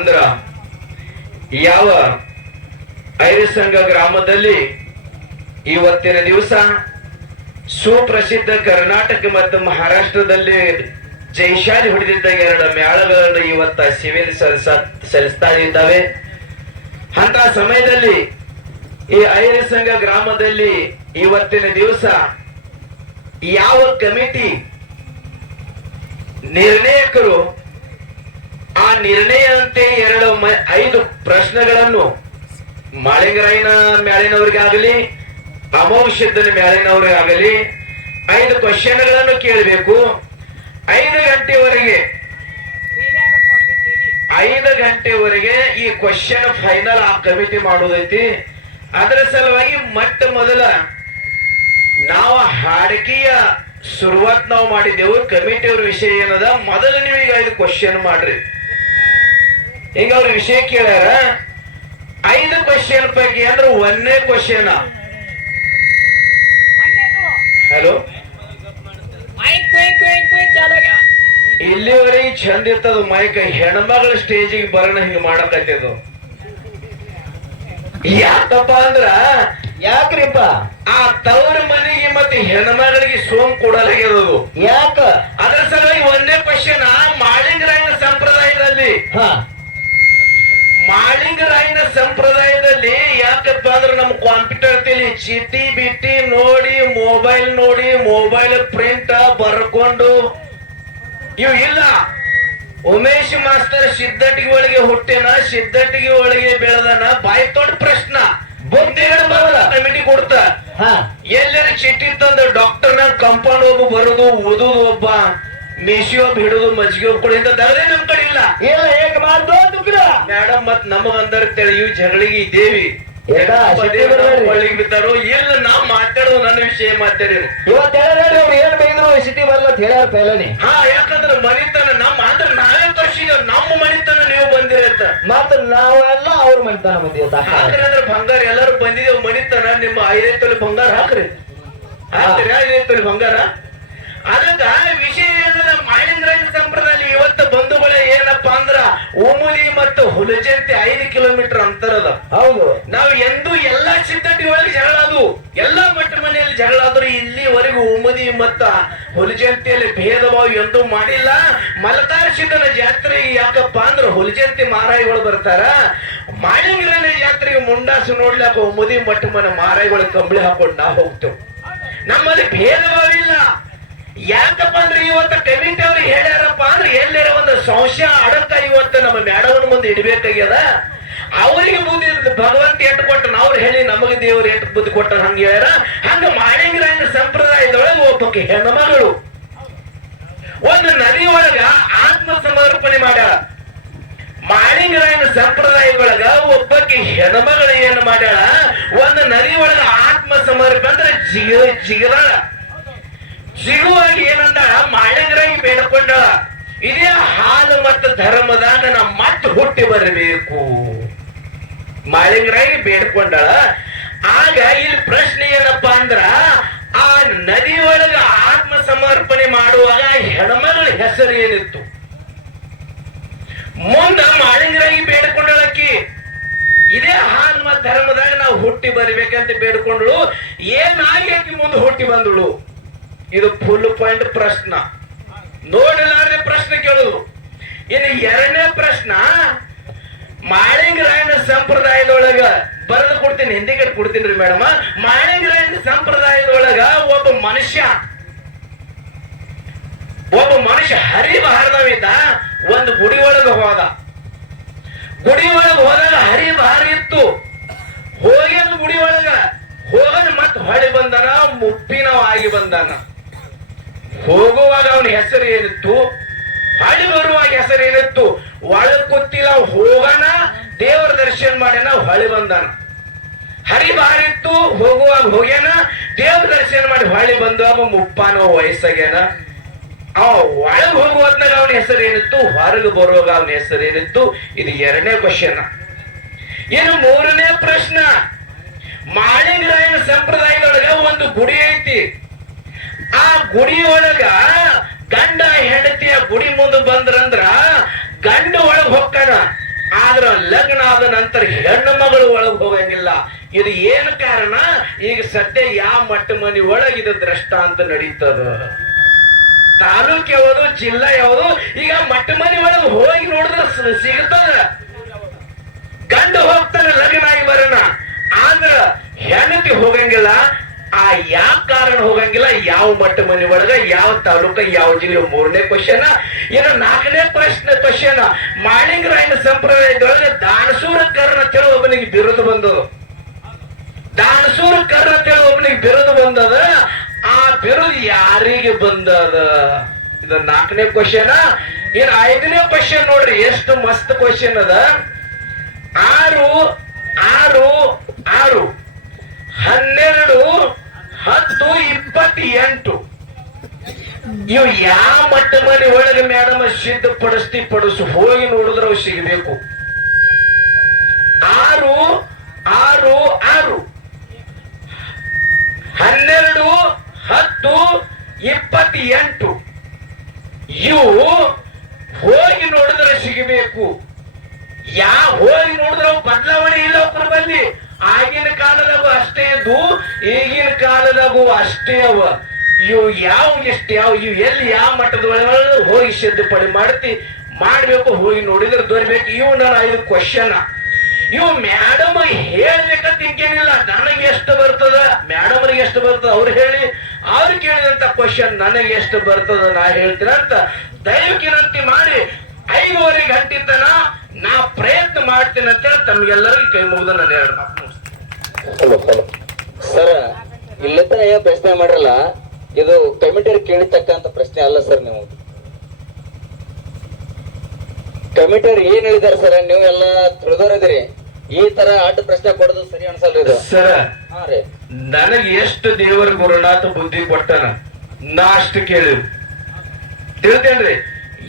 ಅಂದ್ರ ಯಾವ ಐರಸಂಗ ಗ್ರಾಮದಲ್ಲಿ ಇವತ್ತಿನ ದಿವಸ ಸುಪ್ರಸಿದ್ಧ ಕರ್ನಾಟಕ ಮತ್ತು ಮಹಾರಾಷ್ಟ್ರದಲ್ಲಿ ಜೈಶಾಲಿ ಹೊಡೆದಿದ್ದ ಎರಡು ಮೇಳಗಳನ್ನು ಇವತ್ತ ಸಿವಿಲ್ ಸಲ್ಲಿಸ ಸಲ್ಲಿಸ್ತಾ ಇದ್ದಾವೆ. ಅಂತ ಸಮಯದಲ್ಲಿ ಈ ಐರಸಂಗ ಗ್ರಾಮದಲ್ಲಿ ಇವತ್ತಿನ ದಿವಸ ಯಾವ ಕಮಿಟಿ ನಿರ್ಣಯಕರು ಆ ನಿರ್ಣಯದಂತೆ ಎರಡು ಐದು ಪ್ರಶ್ನೆಗಳನ್ನು ಮಾಳಿಂಗರಾಯನ ಮ್ಯಾಲಿನವ್ರಿಗಾಗಲಿ ಅಮೌಷಧನ ಮ್ಯಾಲಿನವರಿಗಾಗಲಿ, ಐದು ಕ್ವಶನ್ಗಳನ್ನು ಕೇಳಬೇಕು. ಐದು ಗಂಟೆವರೆಗೆ ಐದು ಗಂಟೆವರೆಗೆ ಈ ಕ್ವಶನ್ ಫೈನಲ್ ಆ ಕಮಿಟಿ ಮಾಡೋದೈತಿ. ಅದರ ಸಲುವಾಗಿ ಮೊಟ್ಟ ಮೊದಲ ನಾವು ಹಾಡಿಕೆಯ ಶುರುವಾತ್ ನಾವು ಮಾಡಿದ್ದೆವು. ಕಮಿಟಿ ಅವ್ರ ವಿಷಯ ಏನದ? ಮೊದಲು ನೀವೀಗ ಐದು ಕ್ವಶನ್ ಮಾಡ್ರಿ. ಈಗ ಅವ್ರ ವಿಷಯ ಕೇಳ್ಯಾರ? ಐದು ಕ್ವಶನ್ ಪೈಕಿ ಅಂದ್ರೆ ಒಂದೇ ಕ್ವಶನ್ ಹಲೋ ಇಲ್ಲಿವರೆಗೆ ಚಂದ ಇರ್ತದ ಮೈಕ್ ಹೆಣ್ಮಗಳ ಸ್ಟೇಜಿಗೆ ಬರೋಣ ಹಿಂಗ ಮಾಡಕತ್ತಿದ್ದು. ಯಾಕಪ್ಪ ಅಂದ್ರ ಯಾಕ್ರಿಪ್ಪ? ಆ ತವರ ಮನೆಗೆ ಮತ್ತೆ ಹೆಣ್ಮಗಳಿಗೆ ಸೋಮ್ ಕೊಡಲಾಗಿರೋದು ಯಾಕ? ಅದರ ಸಲುವಾಗಿ ಒಂದೇ ಕ್ವಶನ್ ಮಾಳಿಂಗರಾಯನ ಸಂಪ್ರದಾಯದಲ್ಲಿ. ಹ. ಮಾಳಿಂಗರಾಯನ ಸಂಪ್ರದಾಯದಲ್ಲಿ ಯಾಕಪ್ಪ ಅಂದ್ರೆ ನಮ್ ಕಾಂಪ್ಯೂಟರ್ ತಿಳಿ ಚಿಟಿ ಬಿಟ್ಟಿ ನೋಡಿ ಮೊಬೈಲ್ ನೋಡಿ ಮೊಬೈಲ್ ಪ್ರಿಂಟ್ ಬರ್ಕೊಂಡು ಇವು ಇಲ್ಲ. ಉಮೇಶ್ ಮಾಸ್ತರ್ ಸಿದ್ಧಟ್ಟಿಗೆ ಒಳಗೆ ಹುಟ್ಟೆನ ಸಿದ್ಧಟ್ಟಿಗೆ ಒಳಗೆ ಬೆಳೆದನ ಬಾಯಿ ತೊಡ್ ಪ್ರಶ್ನ. ಬರಲ್ಲ ಕಮಿಟಿ ಕೊಡ್ತ. ಹ. ಎಲ್ಲರ ಚಿಟ್ಟಿ ತಂದ ಡಾಕ್ಟರ್ನ ಕಂಪೌಂಡ್ ಒಬ್ಬ ಬರುದು ಓದುದು ಒಬ್ಬ. ಮಿಸಿ ಹಿಡಿದು ಹಿಡುದು ಮಜ್ಜಿಗೆ ಒಬ್ಬ ಕೊಡಿ ಅಂತ ದರದೇ ನಮ್ ಕಡೆ ಇಲ್ಲ. ಇಲ್ಲ ಏಕ ಮಾಡ್ದೋ ದುಗ್ರ ಮೇಡಮ್ ಮತ್ ನಮಗ ತಿಳಿಯು ಜಗಳಿಗೆ ಇದ್ದೇವಿ. ಒಳಗೆ ಬಿದ್ದಾರೋ ಇಲ್ಲ ನಾವ್ ಮಾತಾಡೋದು ನನ್ನ ವಿಷಯ ಮಾತಾಡೇನು. ಇವತ್ತು ಹೇಳ್ರಿ ಅವ್ರು ಏನ್ ಬೈದ್ರು ಸಿಟಿ ಬರಲ್ಲ ಅಂತ ಹೇಳ್ಯಾರ ಪೈಲನೆ. ಹಾ ಯಾಕಂದ್ರ ಮನಿತನ ನಮ್ಮ ಅಂದ್ರೆ ನಾವೇ ತೋರ್ಸಿದ ನಮ್ಮ ಮನಿತನ ನೀವು ಬಂದಿರತ್ತ. ಮತ್ತ ನಾವೆಲ್ಲ ಅವ್ರ ಮನಿತನ ಬಂದಿವ ಹಾಕ್ರಿ ಅಂದ್ರೆ ಬಂಗಾರ ಎಲ್ಲರೂ ಬಂದಿದ್ದೇವ್ ಮನಿತನ ನಿಮ್ಮ ಐದೈದು ತೊಲೆ ಬಂಗಾರ ಹಾಕ್ರಿ. ಹಾಕ್ರಿ ಐದೈದು ತೊಲೆ ಬಂಗಾರ? ಅದಕ್ಕ ವಿಷಯ ಏನದ? ಮಾಳಿಂಗರಾಜ ಸಂಪ್ರದಾಯ ಇವತ್ತು ಬಂಧುಗಳೇ ಏನಪ್ಪಾ ಅಂದ್ರ ಉಮುಲಿ ಮತ್ತು ಹುಲಜಂತೆ ಐದು ಕಿಲೋಮೀಟರ್ ಅಂತರದ ಹೌದು. ನಾವು ಎಂದೂ ಎಲ್ಲಾ ಚಿತ್ತಟಿ ಒಳಗೆ ಜಗಳ ಅದು ಎಲ್ಲಾ ಮಟ್ಟ ಮನೆಯಲ್ಲಿ ಜಗಳ ಆದ್ರೂ ಇಲ್ಲಿವರೆಗೂ ಉಮದಿ ಮತ್ತ ಹುಲಜಂತಿಯಲ್ಲಿ ಭೇದ ಭಾವ ಎಂದೂ ಮಾಡಿಲ್ಲ. ಮಲತಾರ ಸಿದ್ದನ ಜಾತ್ರೆಗೆ ಯಾಕಪ್ಪ ಅಂದ್ರ ಹುಲಜಂತಿ ಮಾರಾಯಿಗಳು ಬರ್ತಾರ. ಮಾಳಿಂಗರನ ಜಾತ್ರೆಗೆ ಮುಂಡಾಸು ನೋಡ್ಲಾಕ ಉಮುದಿ ಮಟ್ಟ ಮನೆ ಮಾರಾಯಿಗಳು ಕಂಬಳಿ ಹಾಕೊಂಡು ನಾವು ಹೋಗ್ತೇವೆ. ನಮ್ಮಲ್ಲಿ ಭೇದ ಭಾವ ಇಲ್ಲ. ಯಾಕಪ್ಪ ಅಂದ್ರೆ ಇವತ್ತ ಕಮಿಟಿ ಅವ್ರಿಗೆ ಹೇಳ್ಯಾರಪ್ಪ ಅಂದ್ರೆ ಎಲ್ಲರ ಒಂದು ಸಂಶಯ ಅಡಕ ಇವತ್ತು ನಮ್ಮ ಮೇಡವನ ಮುಂದೆ ಇಡಬೇಕಾಗ್ಯದ? ಅವರಿಗೆ ಬುದ್ಧಿ ಭಗವಂತ ಎಟ್ಟು ಕೊಟ್ಟ ಅವ್ರು ಹೇಳಿ ನಮಗೆ ದೇವ್ರು ಎಟ್ಟು ಬುದ್ಧಿ ಕೊಟ್ಟ ಹಂಗ ಹೇಳ್ಯಾರ. ಹಂಗ ಮಾಳಿಂಗರಾಯನ ಸಂಪ್ರದಾಯದೊಳಗೆ ಒಬ್ಬಕ್ಕೆ ಹೆಣ್ಮಗಳು. ಒಂದು ನದಿ ಒಳಗ ಆತ್ಮ ಸಮರ್ಪಣೆ ಮಾಡ್ಯಾಳ. ಮಾಳಿಂಗರಾಯನ ಸಂಪ್ರದಾಯದೊಳಗ ಒಬ್ಬಕ್ಕೆ ಹೆಣ್ಮಗಳು ಏನು ಮಾಡ್ಯಾಳ? ಒಂದು ನದಿ ಒಳಗ ಆತ್ಮ ಸಮರ್ಪಣೆ ಅಂದ್ರೆ ಜಿಗ ಜಿಗದಾಳ. ಸಿಗುವಾಗಿ ಏನಂದ? ಮಾಳಿಂಗರಾಗಿ ಬೇಡ್ಕೊಂಡ. ಇದೇ ಹಾಲು ಮತ್ತು ಧರ್ಮದಾಗ ನಾ ಮತ್ತೆ ಹುಟ್ಟಿ ಬರಬೇಕು. ಮಾಳಿಂಗರಾಯಿ ಬೇಡ್ಕೊಂಡ. ಆಗ ಇಲ್ಲಿ ಪ್ರಶ್ನೆ ಏನಪ್ಪಾ ಅಂದ್ರ, ಆ ನದಿ ಒಳಗ ಆತ್ಮ ಸಮರ್ಪಣೆ ಮಾಡುವಾಗ ಹೆಣ್ಮಗಳ ಹೆಸರು ಏನಿತ್ತು? ಮುಂದ ಮಾಳಿಂಗರಾಗಿ ಬೇಡ್ಕೊಂಡಳಕ್ಕಿ ಇದೇ ಹಾಲು ಮತ್ತು ಧರ್ಮದಾಗ ನಾವು ಹುಟ್ಟಿ ಬರಬೇಕಂತ ಬೇಡ್ಕೊಂಡಳು. ಏನಾಗಿ ಮುಂದೆ ಹುಟ್ಟಿ ಬಂದಳು? ಇದು ಫುಲ್ ಪಾಯಿಂಟ್ ಪ್ರಶ್ನ. ನೋಡಲಾರದೆ ಪ್ರಶ್ನೆ ಕೇಳುದು. ಇನ್ನು ಎರಡನೇ ಪ್ರಶ್ನ ಮಾಳಿಂಗರಾಯನ ಸಂಪ್ರದಾಯದೊಳಗ ಬರೆದು ಕೊಡ್ತೀನಿ ಹಿಂದಿ ಕಡೆ ಕೊಡ್ತೀನಿ ರೀ ಮೇಡಮ್. ಮಾಳಿಂಗರಾಯನ ಸಂಪ್ರದಾಯದೊಳಗ ಒಬ್ಬ ಮನುಷ್ಯ ಒಬ್ಬ ಮನುಷ್ಯ ಹರಿ ಹರಿಬಾರದವಿದ್ದ, ಒಂದು ಗುಡಿ ಒಳಗ ಹೋದ. ಗುಡಿ ಒಳಗ ಹೋದಾಗ ಹರಿಬಾರ ಇತ್ತು. ಹೋಗ್ಯದ ಗುಡಿ ಒಳಗ, ಹೋಗದ ಮತ್ ಹೊಳಿ ಬಂದನ ಮುಪ್ಪಿನವಾಗಿ ಬಂದಾನ. ಹೋಗುವಾಗ ಅವನ ಹೆಸರು ಏನಿತ್ತು? ಹಳಿ ಬರುವಾಗ ಹೆಸರು ಏನಿತ್ತು? ಒಳಗ್ ಗೊತ್ತಿಲ್ಲ ಹೋಗಣ, ದೇವರ ದರ್ಶನ ಮಾಡ್ಯಾನ, ಹೊಳಿ ಬಂದಾನ. ಹರಿ ಬಾರಿತ್ತು, ಹೋಗುವಾಗ ಹೋಗ್ಯಾನ, ದೇವ್ರ ದರ್ಶನ ಮಾಡಿ ಹೊಳಿ ಅವ ಮುಪ್ಪಾನೋ ವಯಸ್ಸಾಗ್ಯಾನ. ಅವ ಒಳಗ್ ಹೋಗುವತ್ನಾಗ ಅವನ ಹೆಸರು ಏನಿತ್ತು? ಹೊರಗೆ ಬರುವಾಗ ಅವನ ಹೆಸರು ಏನಿತ್ತು? ಇದು ಎರಡನೇ ಕ್ವಶನ್ ಇನ್ನು ಮೂರನೇ ಪ್ರಶ್ನ. ಮಾಳಿಂಗರಾಯನ ಸಂಪ್ರದಾಯದೊಳಗ ಒಂದು ಗುಡಿ ಐತಿ. ಆ ಗುಡಿ ಒಳಗ ಗಂಡ ಹೆಂಡತಿಯ ಗುಡಿ ಮುಂದೆ ಬಂದ್ರಂದ್ರ ಗಂಡ ಒಳಗ್ ಹೊಕ್ಕನ. ಆದ್ರ ಲಗ್ನ ಆದ ನಂತರ ಹೆಣ್ಣು ಮಗಳು ಒಳಗ್ ಹೋಗಂಗಿಲ್ಲ. ಇದು ಏನ್ ಕಾರಣ? ಈಗ ಸದ್ಯ ಯಾವ ಮಟ್ಟ ಮನಿ ಒಳಗೆ ಇದು ದೃಷ್ಟಾಂತ ನಡೀತದ. ತಾಲೂಕ್ ಯಾವುದು, ಜಿಲ್ಲಾ ಯಾವುದು, ಈಗ ಮಟ್ಟ ಮನಿ ಒಳಗ್ ಹೋಗಿ ನೋಡಿದ್ರೆ ಸಿಗ್ತದ. ಗಂಡ ಹೋಗ್ತಾನೆ ಲಗ್ನ ಆಗಿ ಬರೋಣ. ಆದ್ರ ಹೆಂಡತಿ ಹೋಗಂಗಿಲ್ಲ. ಆ ಯಾವ ಕಾರಣ ಹೋಗಂಗಿಲ್ಲ? ಯಾವ ಮಟ್ಟ ಮನೆ ಒಳಗ, ಯಾವ ತಾಲೂಕ, ಯಾವ ಜಿಲ್ಲೆ? ಮೂರನೇ ಕ್ವಶನ್ ಏನೋ ನಾಲ್ಕನೇ ಪ್ರಶ್ನೆ ಕ್ವಶನ್ ಮಾಳಿಂಗರಾಯನ ಸಂಪ್ರದಾಯದೊಳಗ ದಾನಸೂರ ಕರ್ಣ ಅಂತೇಳಿ ಒಬ್ಬನಿಗೆ ಬಿರುದು ಬಂದದು. ದಾಣಸೂರ ಕರ್ಣ ಅಂತೇಳಿ ಒಬ್ಬನಿಗೆ ಬಿರುದು ಬಂದದ. ಆ ಬಿರುದು ಯಾರಿಗೆ ಬಂದದ? ಇದು ನಾಲ್ಕನೇ ಕ್ವಶನ್ ಇನ್ನು ಐದನೇ ಕ್ವಶನ್ ನೋಡ್ರಿ, ಎಷ್ಟು ಮಸ್ತ್ ಕ್ವಶನ್ ಅದ. ಆರು ಆರು ಆರು, ಹನ್ನೆರಡು ಹತ್ತು ಇಪ್ಪತ್ತೆಂಟು. ಇವು ಯಾವ ಮಟ್ಟ ಮನೆ ಒಳಗೆ ಮೇಡಮ್ ಸಿದ್ಧಪಡಿಸ್ತಿ ಪಡಿಸು, ಹೋಗಿ ನೋಡಿದ್ರೆ ಅವು ಸಿಗಬೇಕು. ಆರು ಆರು ಆರು. ಹನ್ನೆರಡು, ಹತ್ತು, ಇಪ್ಪತ್ತೆಂಟು. ಇವು ಹೋಗಿ ನೋಡಿದ್ರೆ ಸಿಗಬೇಕು. ಯಾ ಹೋಗಿ ನೋಡಿದ್ರೆ ಬದಲಾವಣೆ ಇಲ್ಲ ಬಲ್ಲಿ ಆಗಿನ ಕಾಲದಾಗೂ ಅಷ್ಟೇ ಇದ್ದು ಈಗಿನ ಕಾಲದಾಗೂ ಅಷ್ಟೇ ಅವ. ಇವು ಯಾವ ಎಷ್ಟು ಯಾವ ಇವು ಎಲ್ಲಿ ಯಾವ ಮಟ್ಟದೊಳಗೆ ಹೋಗಿ ಸಿದ್ಧಪಡಿ ಮಾಡ್ತಿ ಮಾಡಬೇಕು, ಹೋಗಿ ನೋಡಿದ್ರೆ ದೊರಿಬೇಕು. ಇವು ನನ್ನ ಐದು ಕ್ವಶನ್ ಇವು ಮೇಡಮ್ ಹೇಳ್ಬೇಕಂತ ತಿಂಕೇನಿಲ್ಲ ನನಗೆ ಎಷ್ಟು ಬರ್ತದ? ಮೇಡಮ್ರಿಗೆ ಎಷ್ಟು ಬರ್ತದ? ಅವ್ರು ಹೇಳಿ. ಅವ್ರು ಕೇಳಿದಂತ ಕ್ವಶನ್ ನನಗೆ ಎಷ್ಟು ಬರ್ತದ ನಾ ಹೇಳ್ತೀನಿ ಅಂತ. ದಯವಿನಂತಿ ಮಾಡಿ. ಐದೂವರೆ ಗಂಟೆ ತನ ನಾ ಪ್ರಯತ್ನ ಮಾಡ್ತೀನಿ ಅಂತೇಳಿ ತಮ್ಗೆಲ್ಲರಿಗೂ ಕೈ ಮುಗಿದ ನಾನು ಎರಡು ಸರ್ ಇಲ್ಲಿತನ ಏನ್ ಪ್ರಶ್ನೆ ಮಾಡಿರಲ್ಲ ಇದು ಕಮಿಟಿ ಕೇಳಿತಕ್ಕಂತ ಪ್ರಶ್ನೆ ಅಲ್ಲ ಸರ್ ನೀವು. ಕಮಿಟಿಯವ್ರು ಏನ್ ಹೇಳಿದಾರೆ ಸರ್ ನೀವು ಎಲ್ಲ ತಿಳಿದೋರಿದಿರಿ ಈ ತರ ಅಡ್ಡ ಪ್ರಶ್ನೆ ಕೊಡೋದು ಸರಿ ಅನ್ಸಲ್ಲ ಇದು? ಸರ್ ಹಾ ರೀ. ನನಗೆ ಎಷ್ಟು ದೇವರ ಗುರುನಾಥ ಬುದ್ಧಿ ಕೊಟ್ಟನ ನಾ ಅಷ್ಟು ಕೇಳಿ ತಿಳ್ತೇನ್ರಿ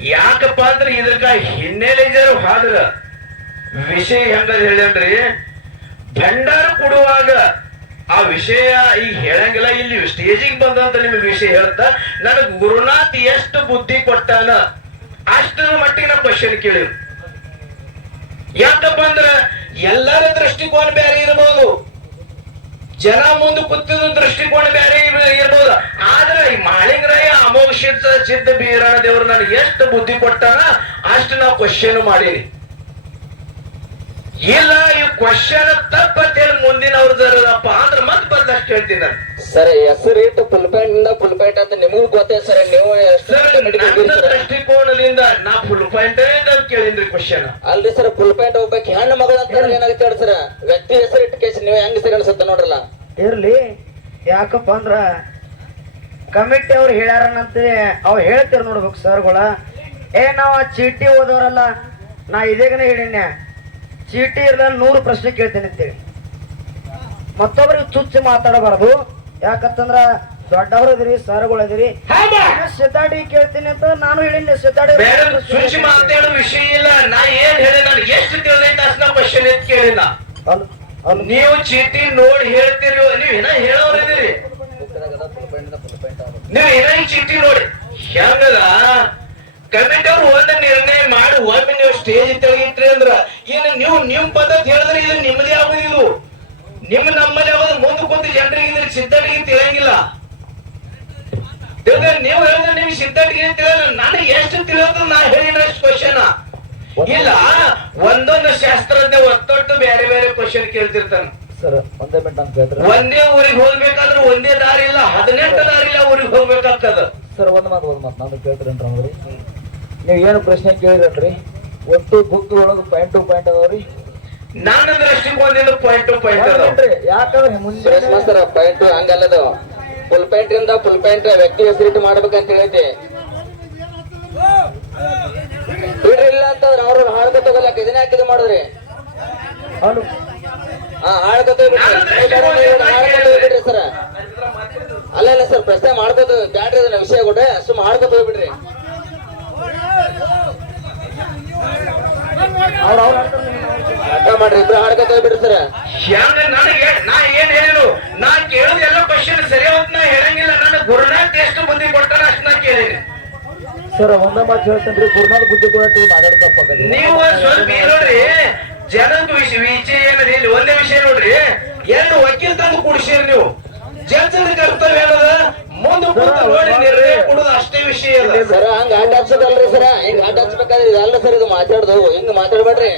ಯಾಕಪ್ಪ ಅಂದ್ರೆ ಇದಕ್ಕ ಹಿನ್ನೆಲೆ ಹಾದ್ರ ವಿಷಯ ಹೆಂಗದ ಹೇಳ್ಯಾನ್ರಿ ಭಂಡಾರ ಕೊಡುವಾಗ ಆ ವಿಷಯ ಈಗ ಹೇಳಂಗಿಲ್ಲ. ಇಲ್ಲಿ ಸ್ಟೇಜಿಗೆ ಬಂದಂತ ನಿಮಗೆ ವಿಷಯ ಹೇಳ್ತಾ, ನನಗ್ ಗುರುನಾಥ್ ಎಷ್ಟು ಬುದ್ಧಿ ಕೊಟ್ಟಾನ ಅಷ್ಟರ ಮಟ್ಟಿಗೆ ನಾ ಕ್ವಶನ್ ಕೇಳಿ ಯಾಕಪ್ಪ ಅಂದ್ರ ಎಲ್ಲರ ದೃಷ್ಟಿಕೋನ ಬೇರೆ ಇರಬಹುದು ಜನ ಮುಂದೆ ಕೂತಿದ ದೃಷ್ಟಿಕೋನ ಬೇರೆ ಇರಬಹುದು ಆದ್ರೆ ಈ ಮಾಳಿಂಗರಾಯ ಅಮೋಘ ಸಿದ್ಧ ಬೀರಣ ದೇವ್ರು ನನಗೆ ಎಷ್ಟು ಬುದ್ಧಿ ಕೊಟ್ಟಾನ ಅಷ್ಟು ನಾವು ಕ್ವಶನ್ ಮಾಡೀನಿ. ಇಲ್ಲ ಈ ಕ್ವಶನ್ ತಪ್ಪತ್ತೇಳಿ ಮುಂದಿನ ಅವ್ರ ಜರದಪ್ಪ ಅಂದ್ರೆ ಮತ್ತೆ ಬರ್ದಷ್ಟು ಹೇಳ್ತೀನಿ ನಾನು. ಸರ್ ಹೆಸರು ಇಟ್ಟು ಫುಲ್ ಪ್ಯಾಂಟ್ ಇಂದ ಫುಲ್ ಪ್ಯಾಂಟ್ ಅಂತ ನಿಮಗೂ ಗೊತ್ತೇ ಸರ್ ನೀವು ದೃಷ್ಟಿಕೋನದಿಂದ ನಾ ಫುಲ್ ಪಾಯಿಂಟ್ ಕೇಳಿದ್ರಿ ಕ್ವಶನ್ ಅಲ್ರಿ ಸರ್ ಫುಲ್ ಪ್ಯಾಂಟ್ ಹೋಗ್ಬೇಕು. ಹೆಣ್ಣು ಮಗಳ ಅಂತ ಏನಾಗುತ್ತೆ ಹೇಳಿ ಸರ್? ವ್ಯಕ್ತಿ ಹೆಸರು ಇಟ್ಟು ಕೇಸ್ ನೀವು ಹೆಂಗ್ ಸರ್ ಅನ್ಸುತ್ತೆ ನೋಡ್ರಲ್ಲ? ಇರ್ಲಿ. ಯಾಕಪ್ಪ ಅಂದ್ರ ಕಮಿಟಿ ಅವ್ರು ಹೇಳ್ಯಾರಂತ ಅವ್ ಹೇಳ್ತಿರ್ ನೋಡ್ಬೇಕು ಸರ್ಗಳ. ಏ ನಾವ್ ಆ ಚೀಟಿ ಓದೋರಲ್ಲ. ನಾ ಇದೇಗನೇ ಹೇಳಿನ್ಯ. ಚೀಟಿ ಇರ್ಲ ನೂರು ಪ್ರಶ್ನೆ ಕೇಳ್ತೇನೆ ಅಂತೇಳಿ. ಮತ್ತೊಬ್ರಿಗೆ ಚುಚ್ಚಿ ಮಾತಾಡಬಾರದು. ಯಾಕಂತಂದ್ರ ದೊಡ್ಡವರು ಇದ್ರಿ ಸರ್ಗಳು ಇದ್ರಿ ಸಿದ್ದಾಡಿ ಕೇಳ್ತೀನಿ ಅಂತ ನಾನು ಹೇಳಿನಿ ಸಿದ್ದಾಡಿ ಸುಚಿ ಮಾತಾಡೋ ವಿಷಯ ಇಲ್ಲ. ನಾ ಏನ್ ಹೇಳಿ ನನಗೆ ಎಷ್ಟು ತಿಳಿದೈತೆ ಅಷ್ಟು ಕ್ವಶನ್ ಎತ್ ಕೇಳಿಲ್ಲ. ಅಲ್- ಅಲ್- ನೀವು ಚೀಟಿ ನೋಡಿ ಹೇಳ್ತೀರಿ ನೀವು ಏನ ಹೇಳೋರಿದ್ದೀರಿ. ನೀವು ಏನ ಈ ಚೀಟಿ ನೋಡಿ. ಹೆಂಗದ? ಕಮಿಟಿ ಅವ್ರು ಒಂದ್ ನಿರ್ಣಯ ಮಾಡಿ ಒಮ್ಮೆ ನೀವು ಸ್ಟೇಜ್ ತೆಗಿತ್ರಿ ಅಂದ್ರ ಇನ್ನು ನೀವು ನಿಮ್ ಪದ್ಧತಿ ಹೇಳಿದ್ರೆ ಇದು ನಿಮ್ಮದೇ ಇದು. ನಿಮ್ ನಮ್ಮಲ್ಲಿ ಆಗೋದು. ಮುಂದೆ ಕೂತು ಜನರಿಗೆ ಇದ್ರ ಸಿದ್ಧಟಿಗೆ ತಿಳಿಯಂಗಿಲ್ಲ. ನೀವು ಹೇಳಿದ್ರೆ ನಿಮ್ ಸಿದ್ಧಟಿಗೆ ತಿಳಿಯಲ್ಲ. ನನಗೆ ಎಷ್ಟು ತಿಳಿಯೋದು ನಾ ಹೇಳಿನ ಕ್ವಶನ್ ಇಲ್ಲ ಒಂದೊಂದು ಶಾಸ್ತ್ರದ ಒತ್ತೊಟ್ಟು ಬೇರೆ ಬೇರೆ ಕ್ವಶನ್ ಕೇಳ್ತಿರ್ತಾನೆ. ಒಂದೇ ಊರಿಗೆ ಹೋಗ್ಬೇಕಾದ್ರೆ ಒಂದೇ ದಾರಿ ಇಲ್ಲ. ಹದಿನೆಂಟು ದಾರಿ ಇಲ್ಲ ಊರಿಗೆ ಹೋಗ್ಬೇಕಾಗ್ತದ. ಸರ್ ಒಂದ್ ಮಾತು ಒಂದ್ ಮಾತು. ನಾನು ಕೇಳ್ತೀನಿ ನೀವು ಏನು ಪ್ರಶ್ನೆ ಕೇಳಿದ್ರಿ ಒಟ್ಟು ಬುಕ್ ಒಳಗೆ ಪಾಯಿಂಟ್ ಟು ಪಾಯಿಂಟ್ ಅದಾವ್ರಿ ನನ್ನ ದೃಷ್ಟಿಕೋನದಿಂದ ಪಾಯಿಂಟ್ ಟು ಪಾಯಿಂಟ್? ಯಾಕಂದ್ರೆ ಮುಂದೆ ಸುರೇಶ್ ಮಾಸ್ತರ ಪಾಯಿಂಟ್ ಹಂಗಲ್ಲದು ಫುಲ್ ಪಾಯಿಂಟ್ ಇಂದ ಫುಲ್ ಪಾಯಿಂಟ್ ವ್ಯಕ್ತಿ ಹೆಸರಿಟ್ಟು ಮಾಡ್ಬೇಕಂತ ಹೇಳೈತಿ ಬಿಡ್ರಿ ಇಲ್ಲ ಅಂತಂದ್ರೆ ಅವ್ರು ಇದನ್ನೇ ಮಾಡಿದ್ರಿ? ಹಲೋ. ಆ ಹಾಡ್ಕ ಸರ್. ಅಲ್ಲ ಇಲ್ಲ ಸರ್ ಪ್ರಶ್ನೆ ಮಾಡ್ಕೋತ ಹೆಂಗ ನನಗೆ ನಾ ಏನ್ ಹೇಳು ನಾ ಕೇಳಿದ ಎಲ್ಲ ಕ್ವಶನ್ ಸರಿ ಹೋದ್ ನಾ ಹೇಳಂಗಿಲ್ಲ. ನನ್ನ ಗುರುನಾಥ್ ಎಷ್ಟು ಬುದ್ಧಿ ಕೊಡ್ತಾನ ಅಷ್ಟು ನಾ ಕೇಳಿನಿ. ಸರ್ ಒಂದ ಮಾತು ಹೇಳ್ತೇನ್ರಿ ಗುರುನಾಥ್ ಬುದ್ಧಿ ಕೊಡಟ್ಟಿ ಮಾತಾಡ್ತಪ್ಪ ನೀವು ಸ್ವಲ್ಪ ನೋಡ್ರಿ ಜನದ ವಿಷಯ ವಿಷಯ ಏನದ ಇಲ್ಲಿ? ಒಂದೇ ವಿಷಯ ನೋಡ್ರಿ. ಎರಡು ವಕೀಲ್ ತಂದು ಕುಡಿಸಿರಿ ನೀವು. ಜಡ್ಜದ ಕರ್ತವ್ಯ ಏನದ? ಮುಂದೆ ಕೂತು ನೋಡಿ ನಿರ್ಣಯ ಕೊಡೋದು ಅಷ್ಟೇ ವಿಷಯ ಸರ ಹಂಗ ಆಟ ಹಚ್ಚದಲ್ರಿ ಸರ. ಹಿಂಗ ಆಟ ಹಚ್ಬೇಕಾದ್ರೆ ಇದಲ್ಲ ಸರ್ ಇದು ಮಾತಾಡ್ದು. ಹಿಂಗ ಮಾತಾಡ್ಬೇಡ್ರಿ.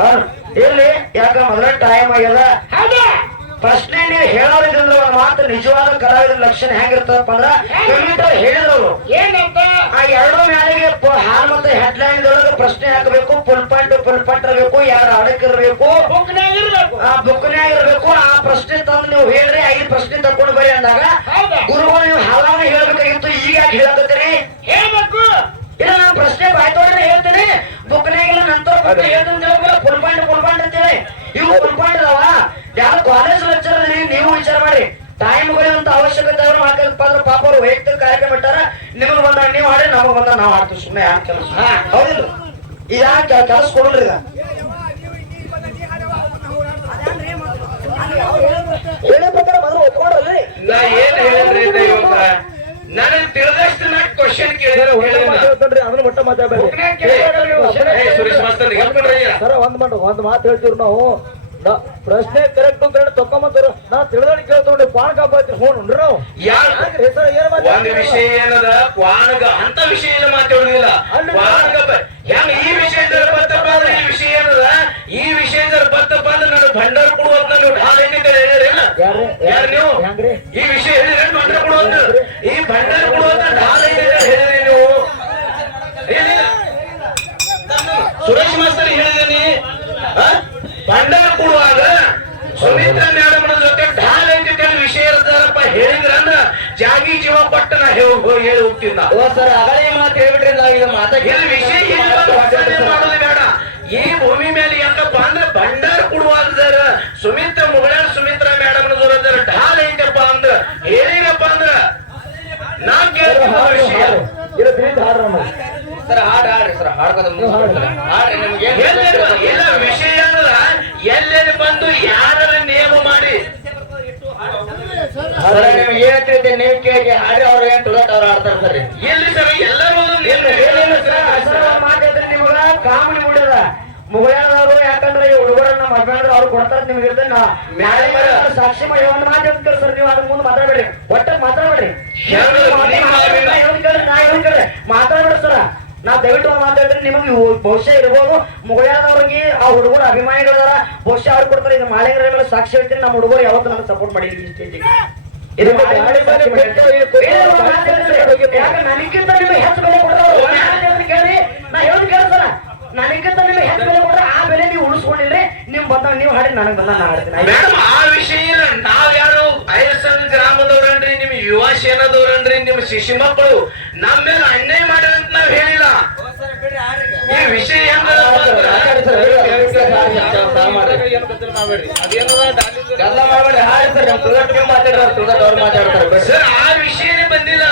ಹಾ, ಇರ್ಲಿ ಯಾಕ ಮೊದಲ ಟೈಮ್ ಆಗ್ಯದ? ಪ್ರಶ್ನೆ ನೀವು ಹೇಳೋದ್ರಿಂದ ಮಾತ್ರ ಮಾತು ನಿಜವಾದ ಕಲಾವಿದ ಲಕ್ಷಣ ಹೆಂಗಿರ್ತದಪ್ಪ ಅಂದ್ರ ಕಮಿಟರ್ ಹೇಳಿದ್ರು. ಏನಂತ ಆ ಎರಡು ಮ್ಯಾಲಿಗೆ ಹಾಲ್ ಮತ್ತೆ ಹೆಡ್ಲೈನ್ ಒಳಗೆ ಪ್ರಶ್ನೆ ಹಾಕಬೇಕು ಫುಲ್ ಪಾಯಿಂಟ್ ಫುಲ್ ಪಾಯಿಂಟ್ ಇರಬೇಕು ಯಾರು ಇರಬೇಕು. ಆ ಬುಕ್ನ್ಯಾಗ ಇರಬೇಕು ಆ ಪ್ರಶ್ನೆ ತಂದು ನೀವು ಹೇಳ್ರಿ ಐದು ಪ್ರಶ್ನೆ ತಕೊಂಡು ಬರೀ ಅಂದಾಗ? ಗುರುಗಳು ನೀವು ಹಾಲಾನು ಹೇಳ್ಬೇಕಾಗಿತ್ತು ಈಗ ಯಾಕೆ ಹೇಳಕತ್ತೀರಿ? ಹೇಳ್ಬೇಕು. ಇಲ್ಲ ನಾನು ಪ್ರಶ್ನೆ ಬಾಯ್ತೋಡ್ರೆ ಹೇಳ್ತೀನಿ. ಬುಕ್ನಾಗಿಲ್ಲ ನಂತರ ಹೇಳ್ತೀನಿ ಫುಲ್ ಪಾಯಿಂಟ್ ಅಂತೇಳಿ ಇವು ಪಾಯಿಂಟ್ ಅದಾವ ಯಾವ ಕಾಲೇಜ್ ಲೆಕ್ಚರ್ ನೀವು ವಿಚಾರ ಮಾಡಿ. ಟೈಮ್ ಅಂತ ಅವಶ್ಯಕತೆ ಅವ್ರು ಹಾಕಲ್ಪ ಅಂದ್ರೆ ಪಾಪ ಅವ್ರು ವೈಯಕ್ತಿಕ ಕಾರ್ಯಕ್ರಮ ಇಟ್ಟಾರ ನಿಮ್ಗೆ ಬಂದ ನೀವು ಹಾಡಿ ನಮಗ್ ಬಂದ ನಾವು ಹಾಡ್ತೀವಿ. ಸುಮ್ಮನೆ ಯಾಕೆ ಕೆಲಸ? ಹೌದಿಲ್ಲ ಈಗ ಕೆಲಸ ಕೊಡ್ರಿ ಈಗ? ಹೇಳೋ ಪ್ರಕಾರ ಮೊದಲು ಒಪ್ಕೊಂಡ್ರಿ ನಾ ಏನ್ ಹೇಳಿದ್ರಿ ಇವಾಗ ನನಗೆ ತಿಳಿದಷ್ಟು ನಾನು ಕ್ವಶನ್ ಕೇಳಿದ್ರೆ ಅದನ್ನ ಮಟ್ಟ ಮಾತಾಡ್ಬೇಡಿ. ಒಂದ್ ಮಾಡು ಒಂದ್ ಮಾತು ಹೇಳ್ತೀವಿ ನಾವು. ಪ್ರಶ್ನೆ ಕರೆಕ್ಟ್ ಅಂತ ಹೇಳಿ ತಕೊಂಬಂತಾರ ನಾ ತಿಳಿದಳಿ ಕೇಳ್ತೀನಿ ಪಾನ್ ಕಾಪಾತಿ ಫೋನ್ ಉಂಡ್ರಿ ನಾವು. ಹೆಸರು ಏನ್ ಮಾತಾಡ ವಿಷಯ ಏನದ? ಕ್ವಾನಗ ಅಂತ ವಿಷಯ ಏನು ಮಾತಾಡುದಿಲ್ಲ. ಹೆಂಗ್ ಈ ವಿಷಯದಲ್ಲಿ ಬತ್ತಪ್ಪ ಅಂದ್ರೆ ಈ ವಿಷಯ ಏನದ? ಈ ವಿಷಯದಲ್ಲಿ ಬತ್ತಪ್ಪ ಅಂದ್ರೆ ನಾನು ಭಂಡಾರ ಕೊಡುವಂತ ನೀವು ಢಾಲ್ ಹೆಂಗಿದ್ದಾರೆ ಹೇಳಿರಲ್ಲ ಯಾರು ನೀವು? ಈ ವಿಷಯ ಹೇಳಿದ್ರೆ ಭಂಡಾರ ಕೊಡುವಂತ. ಈ ಭಂಡಾರ ಕೊಡುವಂತ ಢಾಲ್ ಹೆಂಗಿದ್ದಾರೆ ಹೇಳಿದ್ರಿ ನೀವು. ಸುರೇಶ್ ಮಾಸ್ತರ್ ಹೇಳಿದ್ದೀನಿ ಭಂಡಾರ ಕೊಡುವಾಗ ಸುಮಿತ್ರಾ ಮೇಡಮ್ ಜೊತೆ ಢಾಲ್ ಅಂತ ವಿಷಯ ಇರ್ತಾರಪ್ಪ ಹೇಳಿದ್ರನ್ನ ಜಾಗಿ ಜೀವ ಕೊಟ್ಟ ನಾ ಹೇಳಿ ಹೇಳಿ ಹೋಗ್ತೀನಿ ನಾ. ಸರ್ ಅಗಲೇ ಮಾತು ಹೇಳ್ಬಿಟ್ರಿ ನಾವ್ ಇದು ಮಾತಾಡಿ ಇಲ್ಲಿ ವಿಷಯ ಮಾಡೋದು ಬೇಡ. ಈ ಭೂಮಿ ಮೇಲೆ ಯಾಕಪ್ಪ ಅಂದ್ರೆ ಭಂಡಾರ ಕೊಡುವಾಗ ಸುಮಿತ್ರ ಮುಗಳ ಸುಮಿತ್ರ ಮೇಡಮ್ ಜೊತೆ ಢಾಲ್ ಐತಪ್ಪ ಅಂದ್ರ ಹೇಳಿಗಪ್ಪ ಅಂದ್ರ ನಾ ಕೇಳ್ತೀನಿ ಆ ವಿಷಯ. ಸರ್ ಹಾಡ್ ಹಾಡ್ರಿ ಸರ್ ಹಾಡ್ಕೊಂಡು ಹಾಡ್ರಿ. ನಿಮ್ಗೆ ಇಲ್ಲ ವಿಷಯ ಅಂದ್ರ ಎಲ್ಲೆಲ್ಲಿ ಬಂದು ಯಾರ ನೇಮ ಮಾಡಿ? ನಿಮ್ಗೆ ಏನ್ ನೀವು ಕೇಳಿ. ಹಾಡ್ರಿ ಅವ್ರ ಏನ್ ಅವ್ರು ಆಡ್ತಾರೆ ಸರ್. ಎಲ್ಲಿ ಸರ್? ಎಲ್ಲರೂ ಒಂದು ನೇಮ ಏನಿಲ್ಲ ಸರ್, ಅಸಲ ಒಂದ್ ಮಾತ್ ಹೇಳ್ತೀನಿ ನಿಮಗ ಕಾಮಿಡಿ ಮುಗಳದವರು ಯಾಕಂದ್ರೆ ಈ ಹುಡುಗರನ್ನ ಮದ್ವೆ ಅಂದ್ರೆ ಅವ್ರು ಕೊಡ್ತಾರ ನಿಮ್ಗೆ ಇರ್ತೇನೆ ನಾ ಮ್ಯಾಲೆ ಮೇಲೆ ಅವ್ರು ಸಾಕ್ಷಿ ಮಾಡಿ ಒಂದ್ ಮಾತು ಹೇಳ್ತೀರಿ ಸರ್. ನೀವು ಅದ್ರ ಮುಂದೆ ಮಾತಾಡ್ಬೇಡ್ರಿ. ಒಟ್ಟ ಮಾತಾಡ್ಬೇಡ್ರಿ. ಕೇಳ್ರಿ. ಸರ್. ನಾ ದಯವಿಟ್ಟು ಮಾತಾಡಿದ್ರೆ ನಿಮಗೆ ಬಹುಶಃ ಇರ್ಬೋದು. ಮುಗಳಾದವ್ರಿಗೆ ಆ ಹುಡುಗರು ಅಭಿಮಾನಿಗಳದಾರ ಬಹುಶಃ ಅವ್ರು ಕೊಡ್ತಾರೆ. ಇದು ಮಾಳಿಂಗರ ಮೇಲೆ ಸಾಕ್ಷಿ ಹೇಳ್ತೀನಿ ನಮ್ಮ ಹುಡುಗರು ಯಾವತ್ತು ನನಗೆ ಸಪೋರ್ಟ್ ಮಾಡಿ ಈ ಸ್ಟೇಜಿಗೆ ಇದು ನನಗಿಂತ ನಿಮಗೆ ಹೆಚ್ಚು ಬೆಲೆ ಕೊಡೋರು ಕೇಳಿ. ನಾ ಹೇಳಿ ಕೇಳ್ತಾರ ನನಗಿಂತ ನಿಮಗೆ ಹೆಚ್ಚು ಬೆಲೆ ಕೊಡ್ರೆ ಆ ಬೆಲೆ ನೀವು ಉಳಿಸ್ಕೊಂಡಿಲ್ರಿ. ನಿಮ್ ಬಂದಾಗ ನೀವು ಹಾಡಿ ನನಗೆ ಬಂದ ನಾ ಹಾಡ್ತೀನಿ? ಆ ವಿಷಯ ನಾವ್ ಯಾರು ಐಎಸ್ಎನ್ ಗ್ರಾಮದವ್ರನ್ರಿ ನಿಮ್ ಯುವ ಸೇನಾದವ್ರನ್ರಿ ನಿಮ್ ಶಿಶು ಮಕ್ಕಳು. ನಮ್ಮ ಮೇಲೆ ಅನ್ಯಾಯ ಮಾಡ್ಯಾರ ನಾವ್ ಹೇಳಿಲ್ಲ ಈ ವಿಷಯ ಮಾತಾಡ್ತಾರೆ? ಸರ್ ಆ ವಿಷಯನೇ ಬಂದಿಲ್ಲ.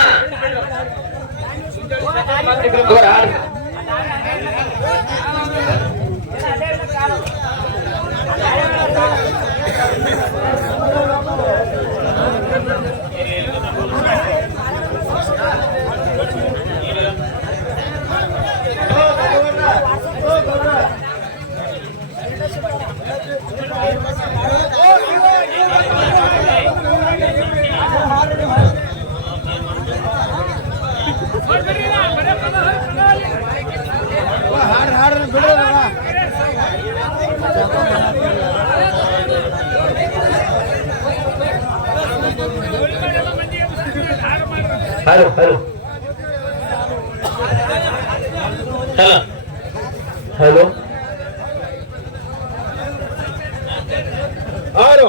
ತೋರ್ ಹಾಡ್ರಿ ಹಲೋ ಹಲೋ ಹಲೋ ಹಾಡು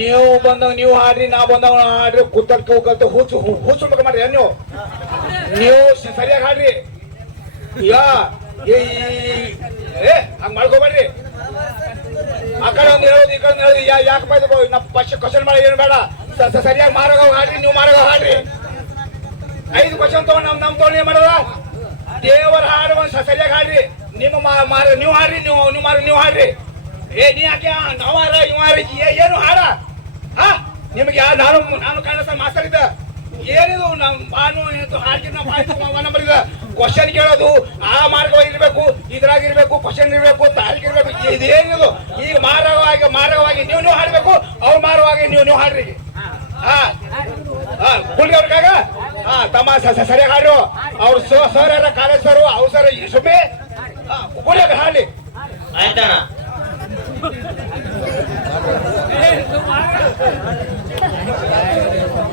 ನೀವು ಬಂದಾಗ ನೀವು ಆಡ್ರಿ, ನಾ ಬಂದಾಗ ಆಡ್ರಿ ಹಾಡ್ರಿ ಹೋಗತ್ತೆ ಹುಚ್ಚು ಹುಚ್ಚು ಮುಖ ಮಾಡ್ರಿ ನೀವು? ನೀವು ಸರಿಯಾಗಿ ಆಡ್ರಿ. ಏ ಹಂಗ್ ಮಾಡ್ಕೋಬೇಡ್ರಿ. ಆ ಕಡೆ ಒಂದು ಹೇಳೋದು, ಈ ಕಡೆ ಒಂದು ಹೇಳೋದು ಯಾಕೆ ಬೈದು ನಮ್ಮ ಫಸ್ಟ್ ಕ್ವಶನ್ ಮಾಡಿ ಏನು ಬೇಡ. ಸರಿಯಾಗಿ ಮಾರಾಗ ಹಾಡ್ರಿ ನೀವು ಮಾರಾಗ ಹಾಡ್ರಿ ಐದು ಕ್ವಶನ್ ತಗೊಂಡು ನಮ್ ನಮ್ ತಗೊಂಡು ಏನ್ ಮಾಡೋದ? ದೇವರ ಹಾಡು ಒಂದು ಸರಿಯಾಗಿ ಹಾಡ್ರಿ. ನಿಮ್ಮ ಮಾರ, ನೀವು ಹಾಡ್ರಿ, ನೀವು ನೀವು ಮಾರ, ನೀವು ಹಾಡ್ರಿ. ಏ, ನೀ ಯಾಕೆ ನಾವಾರ, ಇವಾರ ಏನು ಹಾರ ಹಾ? ನಿಮ್ಗೆ ಯಾ ನಾನು ನಾನು ಕಾಣಿಸ್ತಾ ಮಾಸ್ತರ್ ಏನಿದು ನಮ್ ಬಾನು ಏನಿತ್ತು ಹಾಡಿಗೆ ನಮ್ಮ ಮಾಸ್ಟರ್ ನಂಬರ್ ಇದ. ಕ್ವಶನ್ ಕೇಳೋದು, ಆ ಮಾರ್ಗವಾಗಿ ಇರಬೇಕು, ಇದ್ರಾಗ ಇರಬೇಕು ಕ್ವಶನ್ ಇರಬೇಕು ತಾರೀಕು ಇರಬೇಕು, ಇದೇನಿದು? ಈಗ ಮಾರವಾಗಿ ಮಾರವಾಗಿ ನೀವು ನೀವು ಹಾಡಬೇಕು, ಅವ್ರು ಮಾರವಾಗಿ ನೀವು ನೀವು ಹಾಡ್ರಿ. ಹಾ? ಹಾ ಕುಲ್ಗೆ ಅವ್ರಿಗಾಗ ಹಾ ತಮ್ಮ ಸರಿಯಾಗಿ ಹಾಡ್ರು. ಅವ್ರ ಸರ್ ಯಾರ ಕಾಲೇಜ್ ಸರ್, ಅವ್ರ ಸರ್ ಸುಮ್ಮನೆ. ಕುಲಿಯಾಗ ಹಾಡ್ಲಿ. ಆಯ್ತಾ đúng subscribe không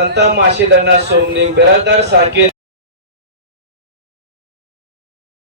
ಮತ್ ನಾವ್ ದವಾಖಾನೆ ತೋರ್ಸಿ ನಾವೆಲ್ಲಿ